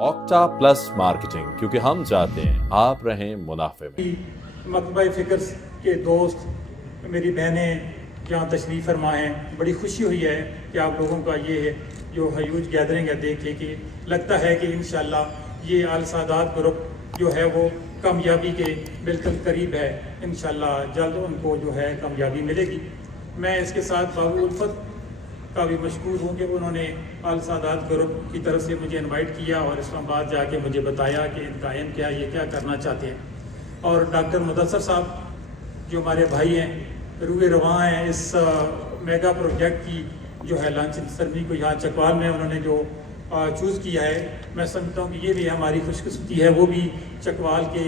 Octa plus marketing, क्योंकि हम चाहते हैं आप रहें मुनाफे में। मकतबा फ़िक्र के दोस्त, मेरी बहनें यहाँ तशरीफ़ फरमा हैं, बड़ी खुशी हुई है कि आप लोगों का ये जो ह्यूज गैदरिंग है देख के लगता है कि इंशाल्लाह ये अल सादात ग्रुप जो है वो कामयाबी के बिल्कुल करीब है। इंशाल्लाह जल्द उनको जो है कामयाबी मिलेगी। मैं इसके साथ बाबू उल्फत का भी मशकूर हूँ कि उन्होंने अल सादात ग्रुप की तरफ से मुझे इनवाइट किया और इस्लामाबाद जाके मुझे बताया कि इनका एम क्या, ये क्या करना चाहते हैं। और डॉक्टर मुदस्सर साहब जो हमारे भाई हैं, रूए रवां हैं इस मेगा प्रोजेक्ट की जो है लॉन्चिंग सेरेमनी को यहाँ चकवाल में उन्होंने जो चूज़ किया है। मैं समझता हूँ कि ये भी हमारी खुशकिस्मती है, वो भी चकवाल के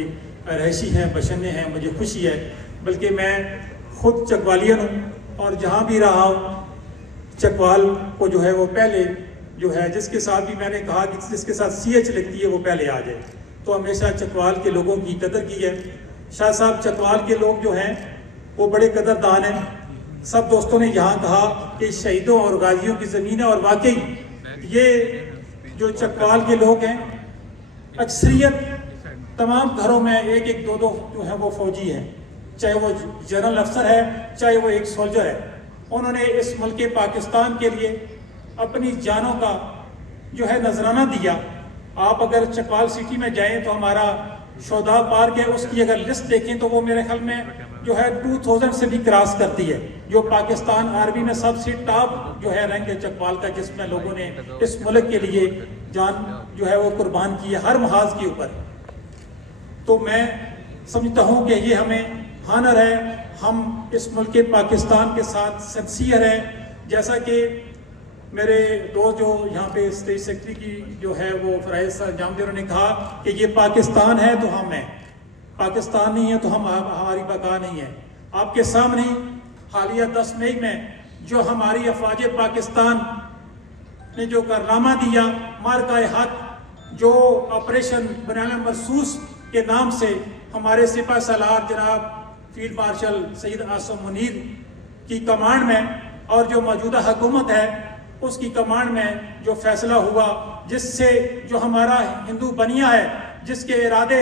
रहशी हैं, बशने हैं, मुझे खुशी है। बल्कि मैं ख़ुद चकवालियन हूँ और जहाँ भी रहा हूँ चकवाल को जो है वो पहले जो है जिसके साथ भी मैंने कहा कि जिसके साथ CH लगती है वो पहले आ जाए, तो हमेशा चकवाल के लोगों की कदर की है। शाह साहब, चकवाल के लोग जो हैं वो बड़े कदरदान हैं। सब दोस्तों ने यहाँ कहा कि शहीदों और गाजियों की ज़मीन है, और वाकई ये जो चकवाल के लोग हैं अक्सरियत तमाम घरों में एक एक दो जो है वो फौजी हैं, चाहे वो जनरल अफसर है, चाहे वो एक सोल्जर है। उन्होंने इस मुल्क पाकिस्तान के लिए अपनी जानों का जो है नजराना दिया। आप अगर चकवाल सिटी में जाएं तो हमारा शोधा पार्क है, उसकी अगर लिस्ट देखें तो वो मेरे ख्याल में जो है 2000 से भी क्रॉस करती है। जो पाकिस्तान आर्मी में सबसे टॉप जो है रैंक है चकवाल का, जिसमें लोगों ने इस मुल्क के लिए जान जो है वो कुर्बान की है हर महाज के ऊपर। तो मैं समझता हूँ कि ये हमें हानर है, हम इस मुल्क पाकिस्तान के साथ सिंसियर हैं। जैसा कि मेरे दोस्त जो यहाँ पे स्टेट सेक्रेटरी की जो है वो फराइज जामदेर ने कहा कि ये पाकिस्तान है तो हम हैं, पाकिस्तान नहीं है तो हमारी बका नहीं है। आपके सामने हालिया 10 मई में जो हमारी अफवाज पाकिस्तान ने जो कारनामा दिया, मारकाए हक, जो ऑपरेशन बनाना महसूस के नाम से हमारे सिपा सलार जनाब फील्ड मार्शल सईद आसम मुनीर की कमांड में और जो मौजूदा हुकूमत है उसकी कमांड में जो फैसला हुआ, जिससे जो हमारा हिंदू बनिया है जिसके इरादे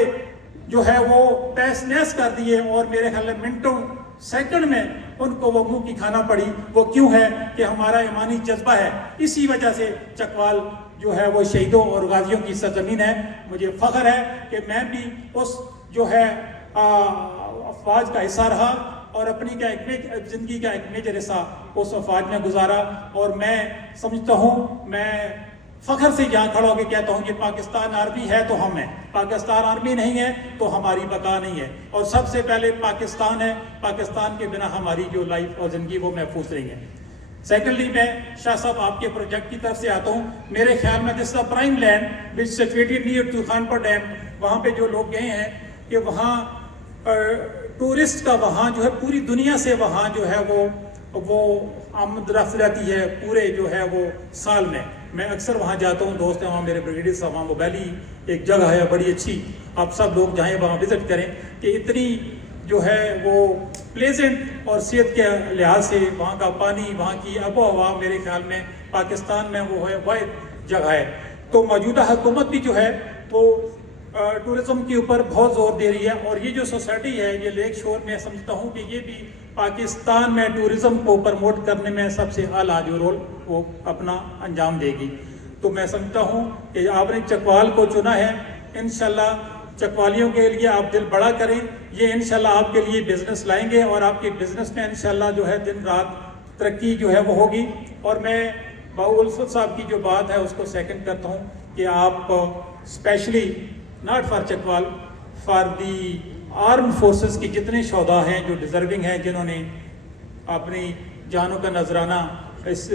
जो है वो तहस नहस कर दिए और मेरे ख्याल में मिनटों सेकंड में उनको वो मुंह की खाना पड़ी। वो क्यों है कि हमारा ईमानी जज्बा है। इसी वजह से चकवाल जो है वो शहीदों और गाजियों की सरजमीन है। मुझे फ़ख्र है कि मैं भी उस जो है अफवाज का हिस्सा रहा और अपनी ज़िंदगी का एक मेजर हिस्सा उस अफवाज में गुजारा। और मैं समझता हूँ, मैं फ़ख्र से यहाँ खड़ा होकर कहता हूँ कि पाकिस्तान आर्मी है तो हम हैं, पाकिस्तान आर्मी नहीं है तो हमारी बका नहीं है। और सबसे पहले पाकिस्तान है, पाकिस्तान के बिना हमारी जो लाइफ और ज़िंदगी वो महफूज रही है। सेकेंडली, मैं शाह साहब आपके प्रोजेक्ट की तरफ से आता हूँ। मेरे ख्याल में this the prime land which situated near to Khanpur dam, वहाँ पे जो लोग गए हैं कि वहाँ टूरिस्ट का वहाँ जो है पूरी दुनिया से वहाँ जो है वो आमद रफ्त रहती है पूरे जो है वो साल में। मैं अक्सर वहाँ जाता हूँ, दोस्त हैं वहाँ मेरे ब्रिगेडियर साहब, वहाँ मोबाइली एक जगह है बड़ी अच्छी, आप सब लोग जाएँ वहाँ विज़िट करें कि इतनी जो है वो प्लेजेंट और सेहत के लिहाज से वहाँ का पानी, वहाँ की आबो हवा मेरे ख्याल में पाकिस्तान में वो है वाहिद जगह है। तो मौजूदा हुकूमत भी जो है वो टूरिज़्म के ऊपर बहुत ज़ोर दे रही है। और ये जो सोसाइटी है ये लेक शोर में समझता हूँ कि ये भी पाकिस्तान में टूरिज़्म को प्रमोट करने में सबसे आला जो रोल वो अपना अंजाम देगी। तो मैं समझता हूँ कि आपने चकवाल को चुना है, इंशाल्लाह चकवालियों के लिए आप दिल बड़ा करें, ये इंशाल्लाह आपके लिए बिज़नेस लाएंगे और आपके बिज़नेस में इंशाल्लाह जो है दिन रात तरक्की जो है वो होगी। और मैं बाबू उल्फत साहब की जो बात है उसको सेकंड करता हूँ कि आप specially not for Chakwal, for the arm forces की जितने शोधा हैं जो डिज़र्विंग हैं, जिन्होंने अपनी जानों का नजराना इस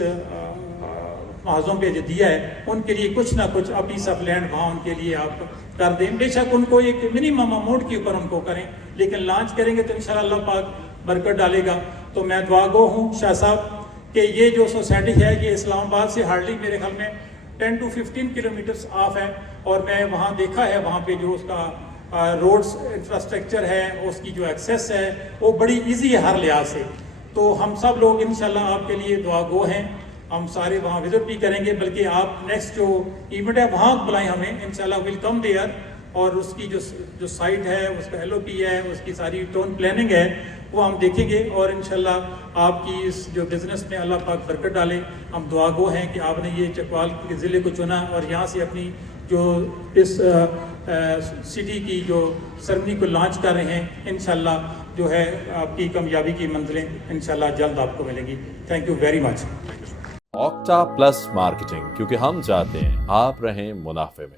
महाजों पे जो दिया है, उनके लिए कुछ ना कुछ अ पीस ऑफ लैंड वहाँ उनके लिए आप कर दें। बेशक उनको एक मिनिमम अमाउंट के ऊपर उनको करें, लेकिन लॉन्च करेंगे तो इंशाल्लाह अल्लाह पाक बरकत डालेगा। तो मैं दुआ गो हूँ शाह साहब कि ये जो सोसाइटी है ये इस्लामाबाद से हार्डली मेरे ख्याल में 10 to 15 किलोमीटर्स ऑफ है। और मैं वहाँ देखा है, वहाँ पे जो उसका रोड्स इंफ्रास्ट्रक्चर है, उसकी जो एक्सेस है वो बड़ी इजी है हर लिहाज से। तो हम सब लोग इंशाल्लाह आपके लिए दुआ गो हैं। हम सारे वहाँ विजिट भी करेंगे, बल्कि आप नेक्स्ट जो इवेंट है वहाँ बुलाएं हमें, इंशाल्लाह विल कम देयर, और उसकी जो साइट है, उसका एलओपी है, उसकी सारी टाउन प्लानिंग है, वो हम देखेंगे, और इंशाल्लाह आपकी इस जो बिज़नेस में अल्लाह पाक बरकत डाले। हम दुआ गो हैं कि आपने ये चकवाल के ज़िले को चुना और यहाँ से अपनी जो इस सिटी की जो सरमनी को लॉन्च कर रहे हैं, इंशाल्लाह जो है आपकी कामयाबी की मंजिलें इंशाल्लाह जल्द आपको मिलेंगी। Thank you very much. Octa plus marketing, क्योंकि हम चाहते हैं आप रहें मुनाफे में।